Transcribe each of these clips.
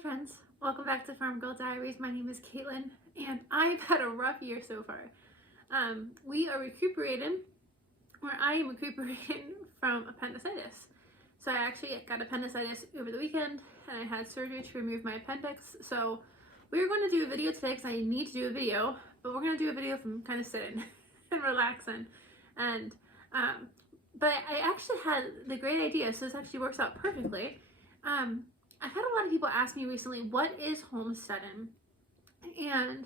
friends, welcome back to Farm Girl Diaries. My name is Caitlin and I've had a rough year so far. We are recuperating, or I am recuperating from appendicitis. So I actually got appendicitis over the weekend and I had surgery to remove my appendix. So we're going to do a video today because I need to do a video, but we're going to do a video from kind of sitting and relaxing. And but I actually had the great idea, so this actually works out perfectly. I've had a lot of people ask me recently, what is homesteading? And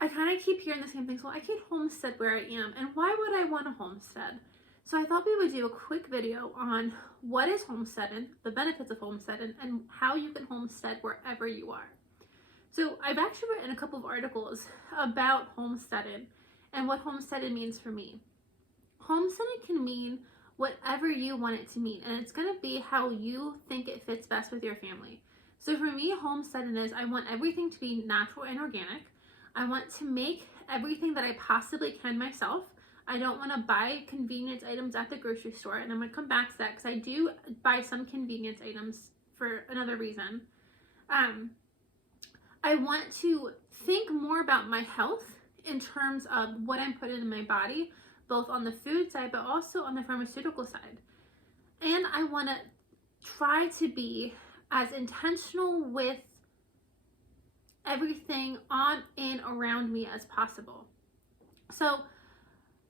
I kind of keep hearing the same things. Well, I can't homestead where I am, and why would I want to homestead? So I thought we would do a quick video on what is homesteading, the benefits of homesteading, and how you can homestead wherever you are. So I've actually written a couple of articles about homesteading and what homesteading means for me. Homesteading can mean whatever you want it to mean, and it's going to be how you think it fits best with your family. So for me, homesteading is I want everything to be natural and organic. I want to make everything that I possibly can myself. I don't want to buy convenience items at the grocery store, and I'm going to come back to that because I do buy some convenience items for another reason. I want to think more about my health in terms of what I'm putting in my body, both on the food side, but also on the pharmaceutical side. And I want to try to be as intentional with everything on and around me as possible. So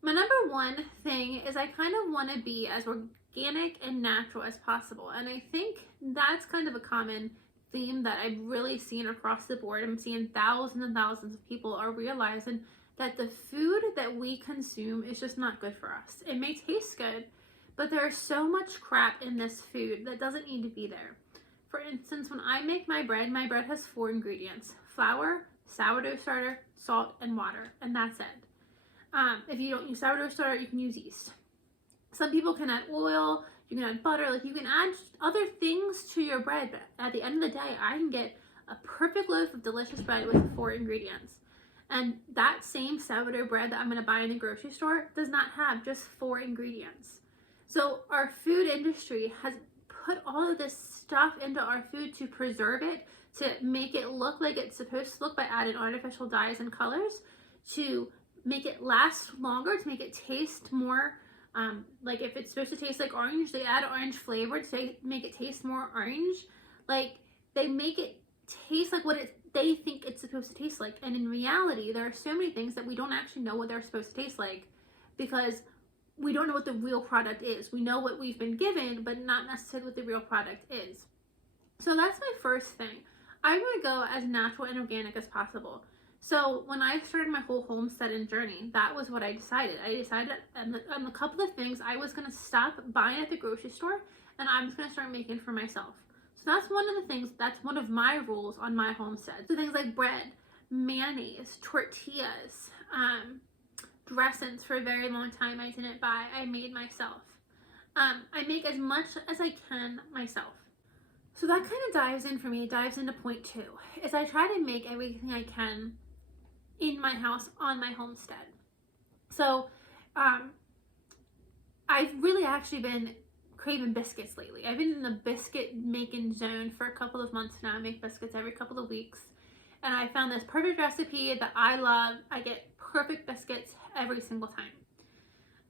my number one thing is I kind of want to be as organic and natural as possible. And I think that's kind of a common theme that I've really seen across the board. I'm seeing thousands and thousands of people are realizing that the food that we consume is just not good for us. It may taste good, but there's so much crap in this food that doesn't need to be there. For instance, when I make my bread has 4 ingredients: flour, sourdough starter, salt, and water, and that's it. If you don't use sourdough starter, you can use yeast. Some people can add oil, you can add butter, like you can add other things to your bread, but at the end of the day, I can get a perfect loaf of delicious bread with 4 ingredients. And that same sourdough bread that I'm going to buy in the grocery store does not have just 4 ingredients. So our food industry has put all of this stuff into our food to preserve it, to make it look like it's supposed to look by adding artificial dyes and colors, to make it last longer, to make it taste more, like if it's supposed to taste like orange, they add orange flavor to make it taste more orange. Like they make it taste like what they think it's supposed to taste like. And in reality, there are so many things that we don't actually know what they're supposed to taste like because we don't know what the real product is. We know what we've been given, but not necessarily what the real product is. So that's my first thing. I want to go as natural and organic as possible. So when I started my whole homesteading journey, that was what I decided. I decided on a couple of things I was going to stop buying at the grocery store and I'm just going to start making for myself. So that's one of the things, that's one of my rules on my homestead. So things like bread, mayonnaise, tortillas, dressings for a very long time I didn't buy, I made myself. I make as much as I can myself. So that kind of dives into point 2, is I try to make everything I can in my house on my homestead. So I've really actually been craving biscuits lately. I've been in the biscuit making zone for a couple of months now. I make biscuits every couple of weeks, and I found this perfect recipe that I love. I get perfect biscuits every single time.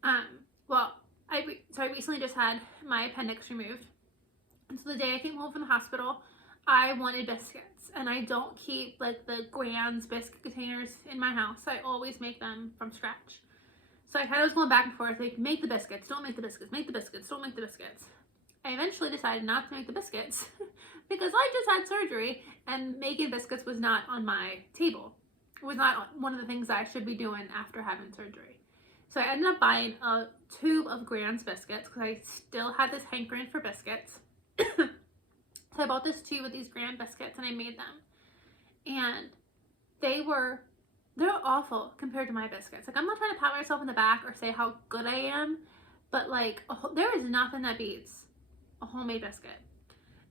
I recently just had my appendix removed, and so the day I came home from the hospital, I wanted biscuits, and I don't keep like the Grand's biscuit containers in my house. I always make them from scratch. So I kind of was going back and forth, like, make the biscuits, don't make the biscuits, make the biscuits, don't make the biscuits. I eventually decided not to make the biscuits because I just had surgery and making biscuits was not on my table. It was not one of the things I should be doing after having surgery. So I ended up buying a tube of Grand's biscuits because I still had this hankering for biscuits. So I bought this tube of these Grand biscuits and I made them. And they're awful compared to my biscuits. Like, I'm not trying to pat myself in the back or say how good I am, but like there is nothing that beats a homemade biscuit.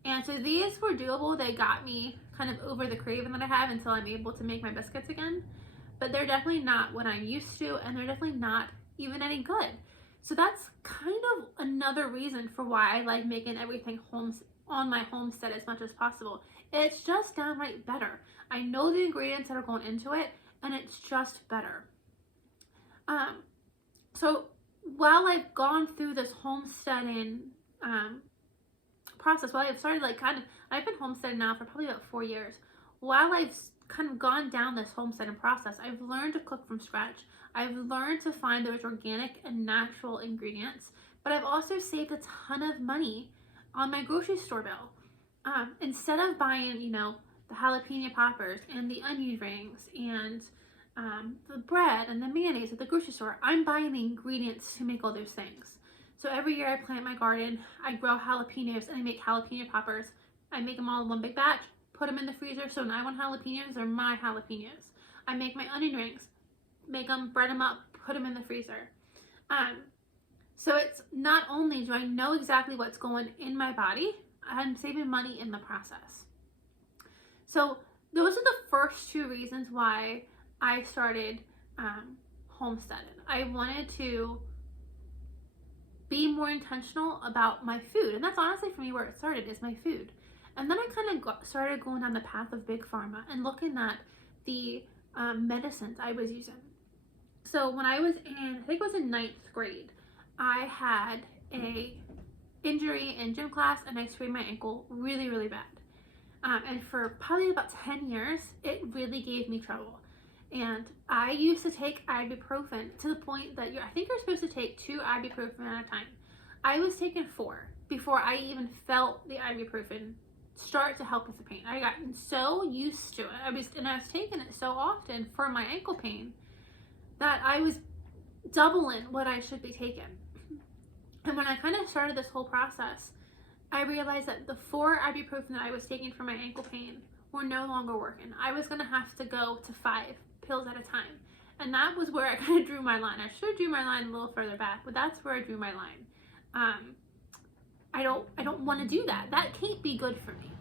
And so these were doable. They got me kind of over the craving that I have until I'm able to make my biscuits again. But they're definitely not what I'm used to, and they're definitely not even any good. So that's kind of another reason for why I like making everything on my homestead as much as possible. It's just downright better. I know the ingredients that are going into it, and it's just better. So while I've gone through this homesteading process, while I've started I've been homesteading now for probably about 4 years. While I've kind of gone down this homesteading process, I've learned to cook from scratch. I've learned to find those organic and natural ingredients, but I've also saved a ton of money on my grocery store bill. Instead of buying, the jalapeno poppers and the onion rings and the bread and the mayonnaise at the grocery store, I'm buying the ingredients to make all those things. So every year I plant my garden, I grow jalapenos, and I make jalapeno poppers. I make them all in one big batch, put them in the freezer, so when I want jalapenos, they're my jalapenos. I make my onion rings, make them, bread them up, put them in the freezer. So it's not only do I know exactly what's going in my body, I'm saving money in the process. So those are the first 2 reasons why I started homesteading. I wanted to be more intentional about my food, and that's honestly for me where it started, is my food. And then I kind of started going down the path of big pharma and looking at the medicines I was using. So when I was in, I think it was in 9th grade, I had a injury in gym class and I sprained my ankle really, really bad. And for probably about 10 years, it really gave me trouble. And I used to take ibuprofen to the point that I think you're supposed to take 2 ibuprofen at a time. I was taking 4 before I even felt the ibuprofen start to help with the pain. I got so used to it. I was taking it so often for my ankle pain that I was doubling what I should be taking. And when I kind of started this whole process, I realized that the 4 ibuprofen that I was taking for my ankle pain were no longer working. I was going to have to go to 5 pills at a time. And that was where I kind of drew my line. I should have drew my line a little further back, but that's where I drew my line. I don't want to do that. That can't be good for me.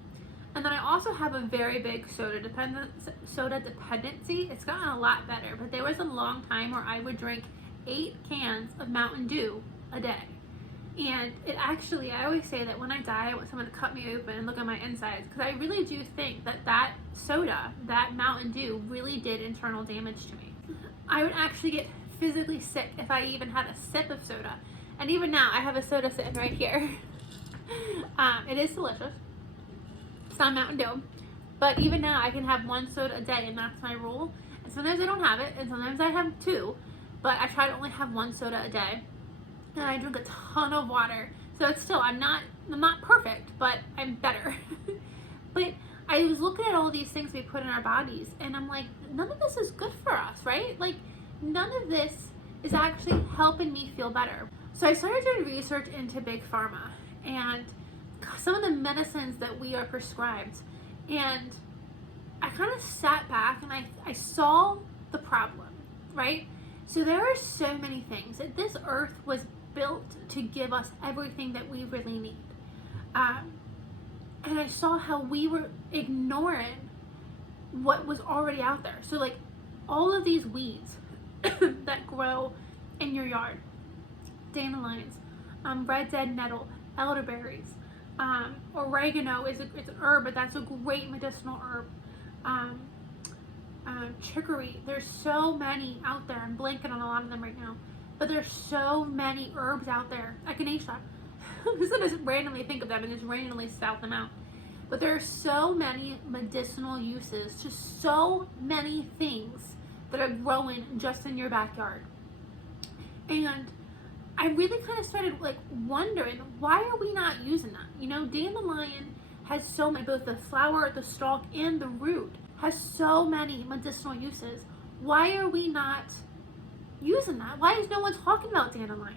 And then I also have a very big soda dependency. It's gotten a lot better, but there was a long time where I would drink 8 cans of Mountain Dew a day. And it actually, I always say that when I die, I want someone to cut me open and look at my insides, because I really do think that soda, that Mountain Dew, really did internal damage to me. I would actually get physically sick if I even had a sip of soda. And even now, I have a soda sitting right here. It is delicious. It's not Mountain Dew. But even now, I can have 1 soda a day, and that's my rule. And sometimes I don't have it, and sometimes I have 2. But I try to only have 1 soda a day. And I drink a ton of water. So it's still, I'm not perfect, but I'm better. But I was looking at all these things we put in our bodies, and I'm like, none of this is good for us, right? Like, none of this is actually helping me feel better. So I started doing research into big pharma and some of the medicines that we are prescribed. And I kind of sat back and I saw the problem, right? So there are so many things that this earth was built to give us everything that we really need. And I saw how we were ignoring what was already out there. So like all of these weeds that grow in your yard, dandelions, red dead nettle, elderberries, oregano it's an herb, but that's a great medicinal herb. Chicory, there's so many out there. I'm blanking on a lot of them right now, but there's so many herbs out there. Echinacea. I'm just gonna randomly think of them and just randomly spout them out. But there are so many medicinal uses to so many things that are growing just in your backyard. And I really kind of started like wondering, why are we not using that? You know, dandelion has so many, both the flower, the stalk, and the root has so many medicinal uses. Why are we not using that? Why is no one talking about dandelion?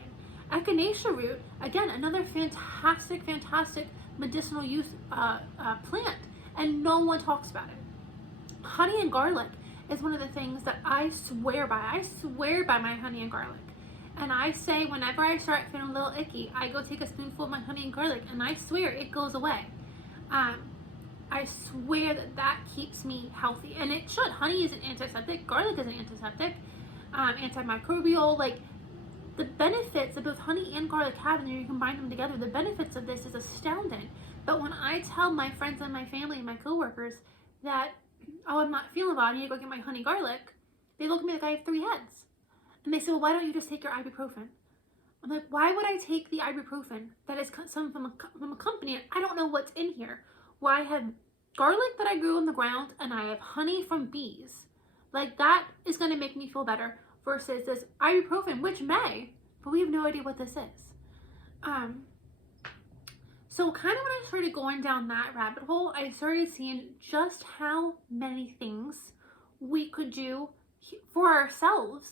Echinacea root, again, another fantastic medicinal use plant, and no one talks about it. Honey and garlic is one of the things that I swear by. I swear by my honey and garlic. And I say whenever I start feeling a little icky, I go take a spoonful of my honey and garlic, and I swear it goes away. I swear that keeps me healthy, and it should. Honey is an antiseptic, garlic is an antiseptic, antimicrobial. Like, the benefits that both honey and garlic have, and you combine them together, the benefits of this is astounding. But when I tell my friends and my family and my coworkers that, oh, I'm not feeling well, I need to go get my honey garlic, they look at me like I have 3 heads. And they say, well, why don't you just take your ibuprofen? I'm like, why would I take the ibuprofen that is some from a company? I don't know what's in here. Where I have garlic that I grew on the ground and I have honey from bees. Like, that is going to make me feel better versus this ibuprofen, which may, but we have no idea what this is. So kind of when I started going down that rabbit hole, I started seeing just how many things we could do for ourselves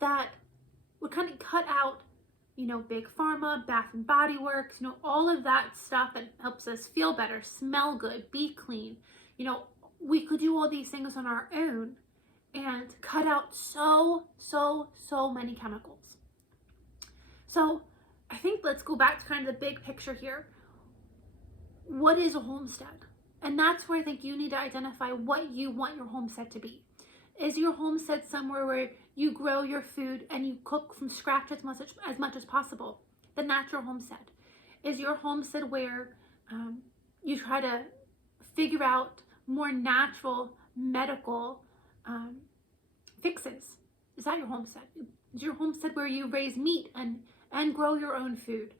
that would kind of cut out, you know, big pharma, Bath and Body Works, you know, all of that stuff that helps us feel better, smell good, be clean. You know, we could do all these things on our own and cut out so many chemicals. So I think let's go back to kind of the big picture here. What is a homestead? And that's where I think you need to identify what you want your homestead to be. Is your homestead somewhere where you grow your food and you cook from scratch as much as possible? Then that's your homestead. Is your homestead where you try to figure out more natural medical fixes? Is that your homestead? Is your homestead where you raise meat and grow your own food?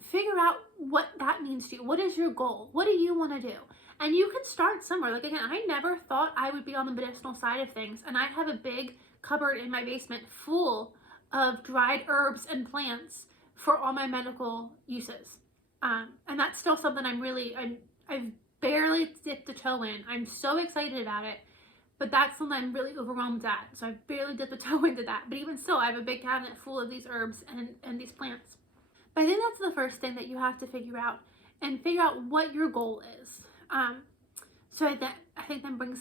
Figure out what that means to you. What is your goal? What do you want to do? And you can start somewhere. Like, again, I never thought I would be on the medicinal side of things. And I have a big cupboard in my basement full of dried herbs and plants for all my medical uses. And that's still something I've barely dipped a toe in. I'm so excited about it. But that's something I'm really overwhelmed at. So I've barely dipped a toe into that. But even still, I have a big cabinet full of these herbs and these plants. But I think that's the first thing that you have to figure out, and figure out what your goal is. So I think that brings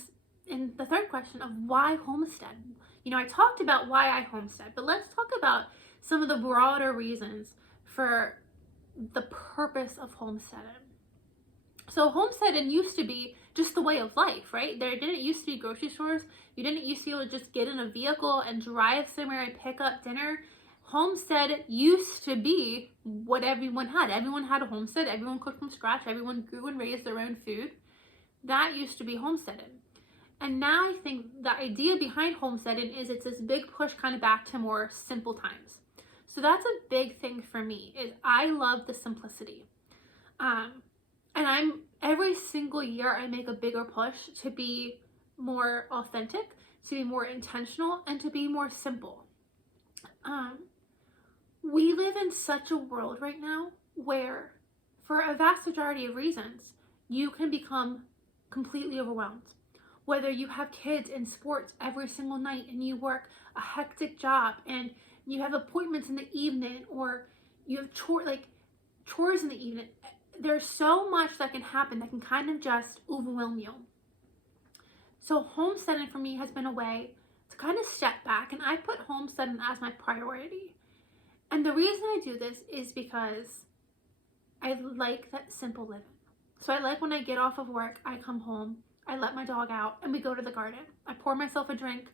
in the third question of why homestead. You know, I talked about why I homestead, but let's talk about some of the broader reasons for the purpose of homesteading. So homesteading used to be just the way of life, right? There didn't used to be grocery stores. You didn't used to be able to just get in a vehicle and drive somewhere and pick up dinner. Homestead used to be what everyone had. Everyone had a homestead. Everyone cooked from scratch. Everyone grew and raised their own food. That used to be homesteading. And now I think the idea behind homesteading is it's this big push kind of back to more simple times. So that's a big thing for me, is I love the simplicity. And every single year I make a bigger push to be more authentic, to be more intentional, and to be more simple. We live in such a world right now where, for a vast majority of reasons, you can become completely overwhelmed. Whether you have kids in sports every single night and you work a hectic job and you have appointments in the evening, or you have chores in the evening, there's so much that can happen that can kind of just overwhelm you. So homesteading for me has been a way to kind of step back, and I put homesteading as my priority. And the reason I do this is because I like that simple living. So I like when I get off of work, I come home, I let my dog out, and we go to the garden. I pour myself a drink,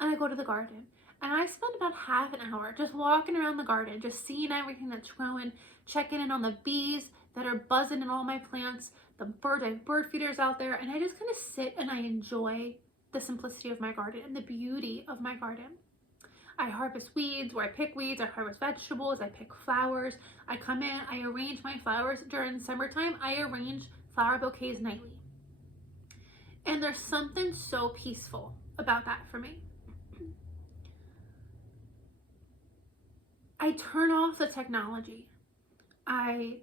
and I go to the garden. And I spend about half an hour just walking around the garden, just seeing everything that's growing, checking in on the bees that are buzzing in all my plants, the bird feeders out there, and I just kind of sit and I enjoy the simplicity of my garden and the beauty of my garden. I harvest weeds, or I pick weeds, I harvest vegetables, I pick flowers. I come in, I arrange my flowers. During summertime, I arrange flower bouquets nightly. And there's something so peaceful about that for me. I turn off the technology. I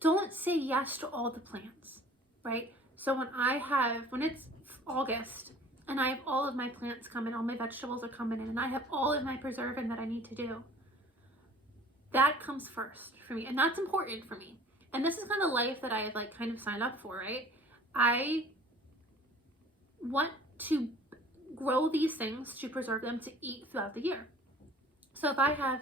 don't say yes to all the plants, right? So when it's August, and I have all of my plants coming, all my vegetables are coming in, and I have all of my preserving that I need to do, that comes first for me, and that's important for me. And this is kind of life that I have kind of signed up for, right? I want to grow these things to preserve them to eat throughout the year. So if I have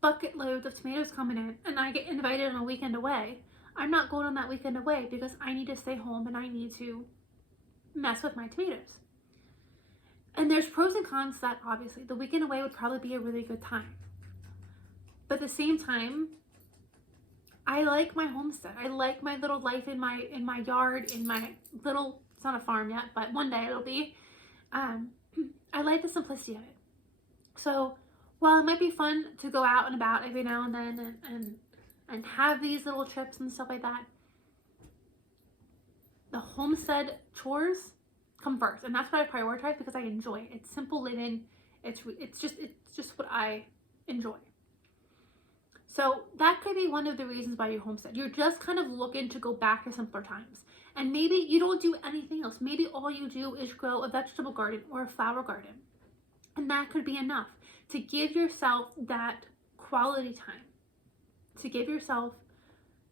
bucket loads of tomatoes coming in and I get invited on a weekend away, I'm not going on that weekend away because I need to stay home and I need to mess with my tomatoes. And there's pros and cons to that, obviously. The weekend away would probably be a really good time. But at the same time, I like my homestead. I like my little life in my yard, in my little, it's not a farm yet, but one day it'll be. I like the simplicity of it. So while it might be fun to go out and about every now and then and have these little trips and stuff like that, the homestead chores come first, and that's what I prioritize because I enjoy it. It's simple living. It's just what I enjoy. So that could be one of the reasons why you homestead. You're just kind of looking to go back to simpler times. And maybe you don't do anything else. Maybe all you do is grow a vegetable garden or a flower garden. And that could be enough to give yourself that quality time. To give yourself,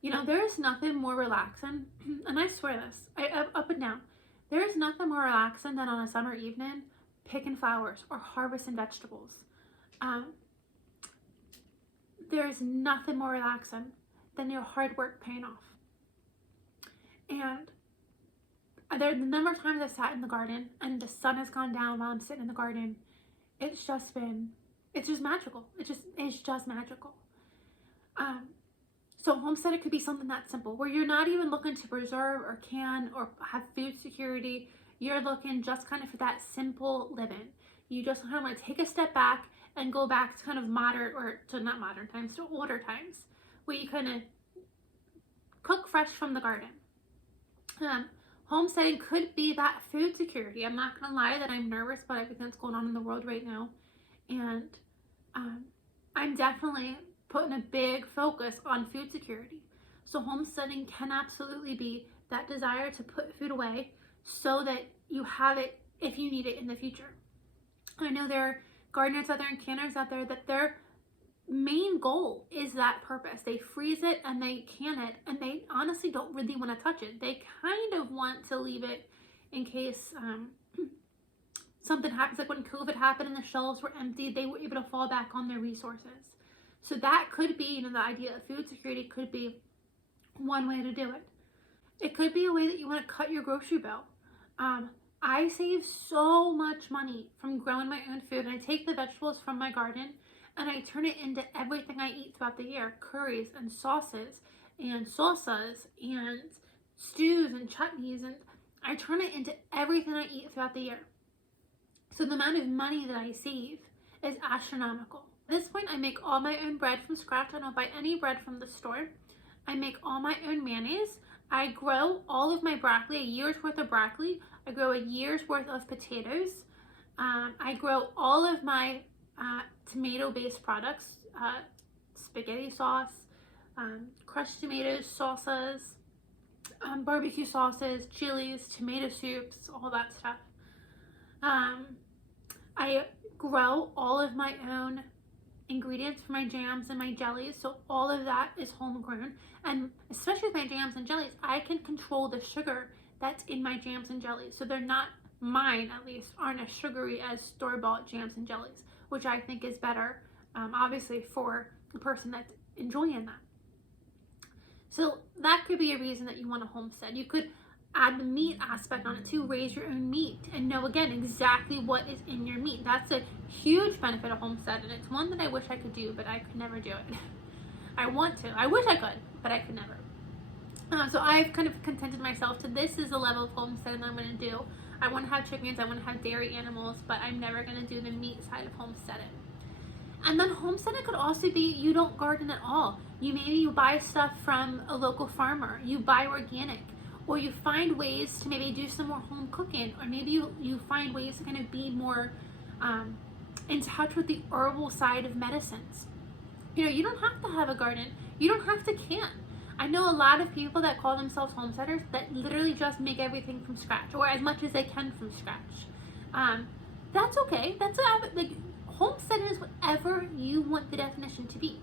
you know, there is nothing more relaxing, and I swear this, up and down, there is nothing more relaxing than on a summer evening picking flowers or harvesting vegetables. There is nothing more relaxing than your hard work paying off. And the number of times I've sat in the garden and the sun has gone down while I'm sitting in the garden, it's just magical. It's just magical. So homestead could be something that simple, where you're not even looking to preserve or can or have food security. You're looking just kind of for that simple living. You just kind of want to take a step back and go back to kind of modern, or to not modern times, to older times, where you kind of cook fresh from the garden. Homesteading could be that food security. I'm not gonna lie that I'm nervous about everything that's going on in the world right now, and I'm definitely putting a big focus on food security. So homesteading can absolutely be that desire to put food away so that you have it if you need it in the future. I know there are gardeners out there and canners out there that their main goal is that purpose. They freeze it and they can it, and they honestly don't really want to touch it. They kind of want to leave it in case something happens. Like when COVID happened and the shelves were empty, they were able to fall back on their resources. So that could be, you know, the idea of food security could be one way to do it. It could be a way that you want to cut your grocery bill. I save so much money from growing my own food, and I take the vegetables from my garden and I turn it into everything I eat throughout the year. Curries and sauces and salsas and stews and chutneys, and I turn it into everything I eat throughout the year. So the amount of money that I save is astronomical. At this point, I make all my own bread from scratch. I don't buy any bread from the store. I make all my own mayonnaise. I grow all of my broccoli, a year's worth of broccoli. I grow a year's worth of potatoes. I grow all of my tomato-based products, spaghetti sauce, crushed tomatoes, salsas, barbecue sauces, chilies, tomato soups, all that stuff. I grow all of my own ingredients for my jams and my jellies, so all of that is homegrown. And especially with my jams and jellies, I can control the sugar that's in my jams and jellies, so they're not, mine at least, aren't as sugary as store-bought jams and jellies, which I think is better, obviously, for the person that's enjoying that. So that could be a reason that you want to homestead. You could add the meat aspect on it too, raise your own meat and know again exactly what is in your meat. That's a huge benefit of homestead, and it's one that I wish I could do, but I could never do it. I want to. I wish I could, but I could never. So I've kind of contented myself to this is the level of homesteading that I'm going to do. I want to have chickens, I want to have dairy animals, but I'm never going to do the meat side of homesteading. And then homesteading could also be you don't garden at all. Maybe you buy stuff from a local farmer, you buy organic, or you find ways to maybe do some more home cooking, or maybe you find ways to kind of be more in touch with the herbal side of medicines. You know, you don't have to have a garden. You don't have to can. I know a lot of people that call themselves homesteaders that literally just make everything from scratch, or as much as they can from scratch. That's okay. Like homesteading is whatever you want the definition to be.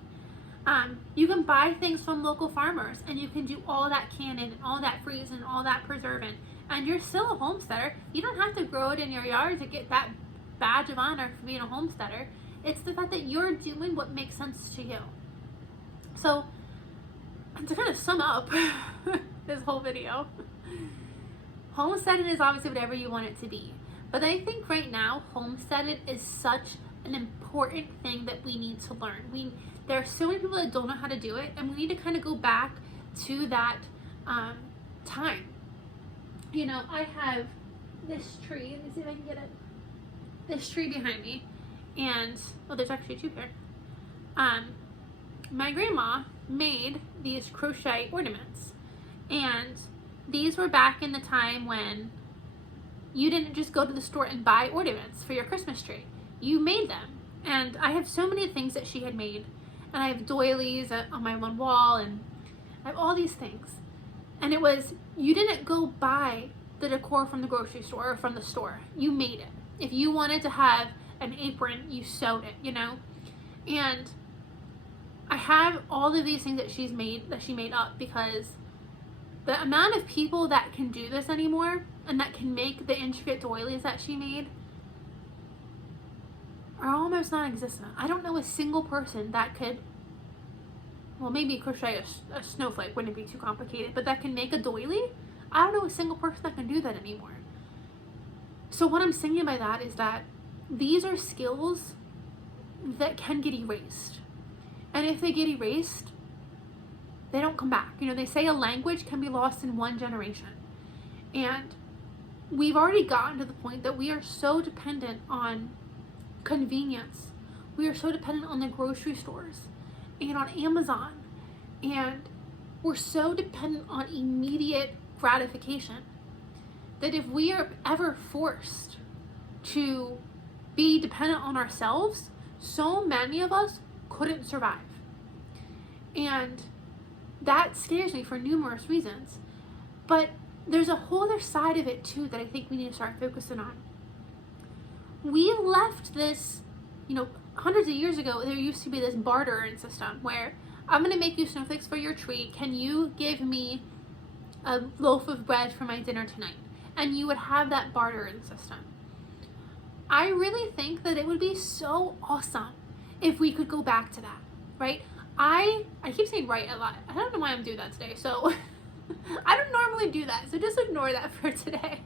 You can buy things from local farmers, and you can do all that canning and all that freezing and all that preserving, and you're still a homesteader. You don't have to grow it in your yard to get that badge of honor for being a homesteader. It's the fact that you're doing what makes sense to you. So to kind of sum up this whole video, homesteading is obviously whatever you want it to be. But I think right now, homesteading is such an important important thing that we need to learn. There are so many people that don't know how to do it, and we need to kind of go back to that time. You know, I have this tree. Let me see if I can get it. This tree behind me, and oh, there's actually two here. My grandma made these crochet ornaments, and these were back in the time when you didn't just go to the store and buy ornaments for your Christmas tree. You made them. And I have so many things that she had made. And I have doilies on my one wall, and I have all these things. And it was, you didn't go buy the decor from the grocery store or from the store. You made it. If you wanted to have an apron, you sewed it, you know? And I have all of these things that she made up, because the amount of people that can do this anymore and that can make the intricate doilies that she made are almost non-existent. I don't know a single person that could, well, maybe crochet a snowflake, wouldn't be too complicated, but that can make a doily. I don't know a single person that can do that anymore. So what I'm saying by that is that these are skills that can get erased. And if they get erased, they don't come back. You know, they say a language can be lost in one generation. And we've already gotten to the point that we are so dependent on convenience. We are so dependent on the grocery stores and on Amazon. And we're so dependent on immediate gratification that if we are ever forced to be dependent on ourselves, so many of us couldn't survive. And that scares me for numerous reasons. But there's a whole other side of it too that I think we need to start focusing on. We left this, you know, hundreds of years ago, there used to be this bartering system where I'm going to make you snowflakes for your tree. Can you give me a loaf of bread for my dinner tonight? And you would have that bartering system. I really think that it would be so awesome if we could go back to that, right? I keep saying right a lot. I don't know why I'm doing that today. So I don't normally do that. So just ignore that for today.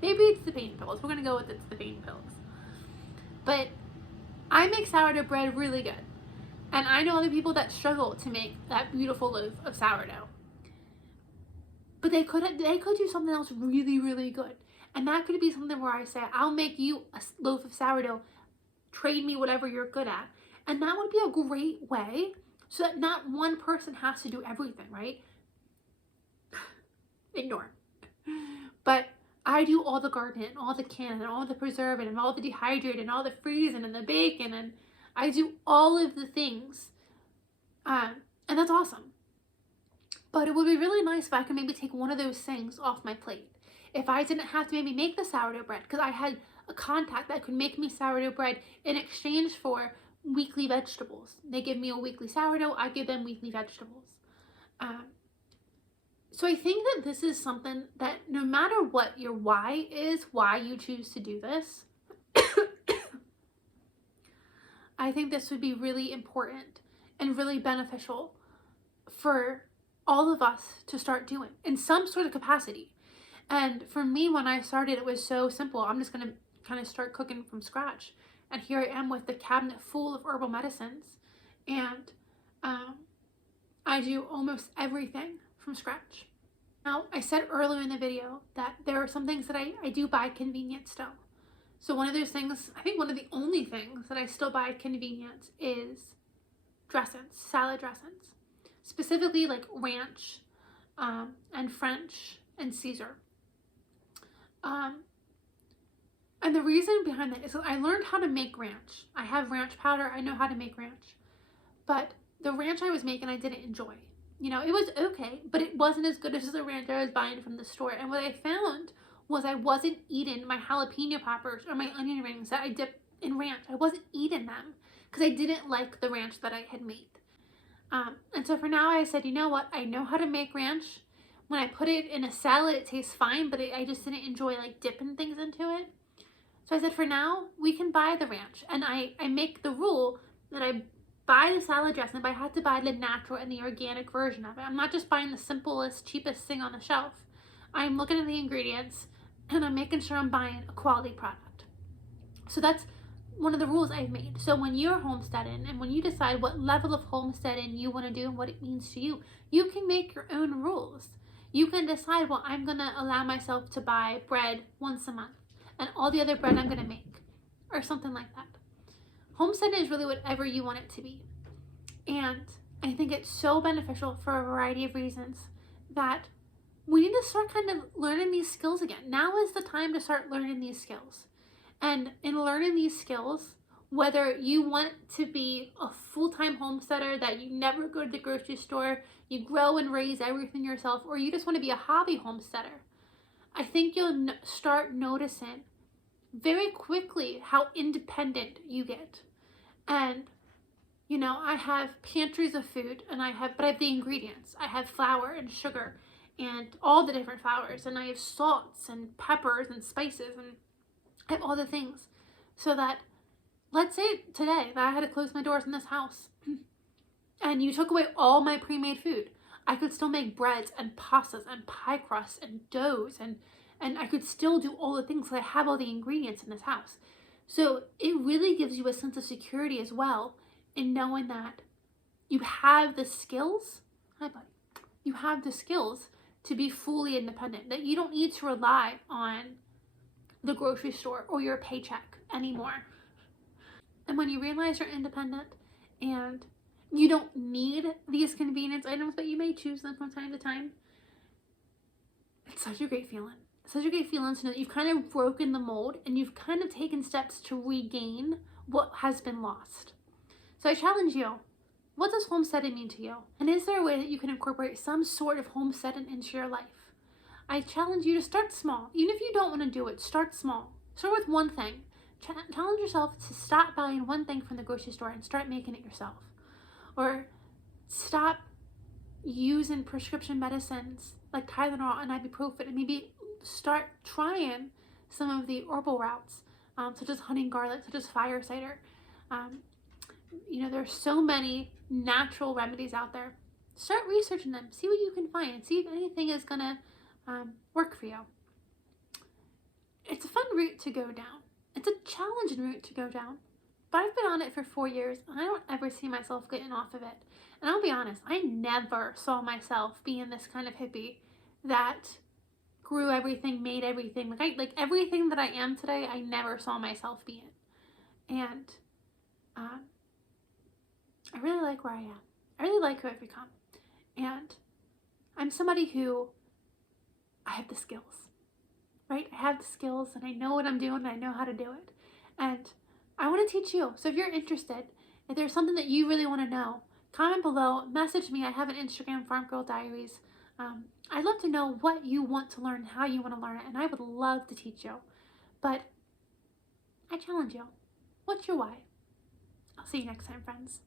Maybe it's the pain pills. We're going to go with it's the pain pills. But I make sourdough bread really good. And I know other people that struggle to make that beautiful loaf of sourdough. But they could do something else really, really good. And that could be something where I say, I'll make you a loaf of sourdough. Trade me whatever you're good at. And that would be a great way so that not one person has to do everything, right? Ignore. But I do all the gardening, all the canning, all the preserving, and all the dehydrating, and all the freezing, and the baking, and I do all of the things. And that's awesome. But it would be really nice if I could maybe take one of those things off my plate. If I didn't have to maybe make the sourdough bread, because I had a contact that could make me sourdough bread in exchange for weekly vegetables. They give me a weekly sourdough, I give them weekly vegetables. So I think that this is something that no matter what your why is, why you choose to do this, I think this would be really important and really beneficial for all of us to start doing in some sort of capacity. And for me, when I started, it was so simple. I'm just going to kind of start cooking from scratch. And here I am with the cabinet full of herbal medicines. And I do almost everything from scratch. Now, I said earlier in the video that there are some things that I do buy at convenience still. So one of those things, I think one of the only things that I still buy at convenience is dressings, salad dressings. Specifically like ranch and French and Caesar. And the reason behind that is that I learned how to make ranch. I have ranch powder. I know how to make ranch. But the ranch I was making, I didn't enjoy. You know, it was okay, but it wasn't as good as the ranch I was buying from the store. And what I found was I wasn't eating my jalapeno poppers or my onion rings that I dipped in ranch. I wasn't eating them because I didn't like the ranch that I had made. And so for now, I said, you know what? I know how to make ranch. When I put it in a salad, it tastes fine, but I just didn't enjoy like dipping things into it. So I said, for now, we can buy the ranch. And I make the rule that I buy the salad dressing, but I have to buy the natural and the organic version of it. I'm not just buying the simplest, cheapest thing on the shelf. I'm looking at the ingredients and I'm making sure I'm buying a quality product. So that's one of the rules I've made. So when you're homesteading and when you decide what level of homesteading you want to do and what it means to you, you can make your own rules. You can decide, well, I'm going to allow myself to buy bread once a month and all the other bread I'm going to make, or something like that. Homesteading is really whatever you want it to be. And I think it's so beneficial for a variety of reasons that we need to start kind of learning these skills again. Now is the time to start learning these skills. And in learning these skills, whether you want to be a full-time homesteader, that you never go to the grocery store, you grow and raise everything yourself, or you just want to be a hobby homesteader, I think you'll start noticing very quickly how independent you get. And, you know, I have pantries of food, but I have the ingredients. I have flour and sugar and all the different flours, and I have salts and peppers and spices, and I have all the things. So that, let's say today that I had to close my doors in this house and you took away all my pre-made food, I could still make breads and pastas and pie crusts and doughs, and I could still do all the things because I have all the ingredients in this house. So it really gives you a sense of security as well in knowing that you have the skills. Hi, buddy. You have the skills to be fully independent, that you don't need to rely on the grocery store or your paycheck anymore. And when you realize you're independent and you don't need these convenience items, but you may choose them from time to time, it's such a great feeling. Such a great feeling to know that you've kind of broken the mold and you've kind of taken steps to regain what has been lost. So I challenge you, what does homesteading mean to you? And is there a way that you can incorporate some sort of homesteading into your life? I challenge you to start small. Even if you don't want to do it, start small. Start with one thing. Challenge yourself to stop buying one thing from the grocery store and start making it yourself. Or stop using prescription medicines like Tylenol and ibuprofen, and maybe start trying some of the herbal routes, such as honey and garlic, such as fire cider. You know, there's so many natural remedies out there. Start researching them. See what you can find and see if anything is going to work for you. It's a fun route to go down. It's a challenging route to go down. But I've been on it for 4 years and I don't ever see myself getting off of it. And I'll be honest, I never saw myself being this kind of hippie that grew everything, made everything. Like everything that I am today, I never saw myself being. And I really like where I am. I really like who I've become. And I'm somebody who, I have the skills, right? I have the skills and I know what I'm doing and I know how to do it. And I want to teach you. So if you're interested, if there's something that you really want to know, comment below, message me. I have an Instagram, Farm Girl Diaries. I'd love to know what you want to learn, how you want to learn it, and I would love to teach you. But I challenge you. What's your why? I'll see you next time, friends.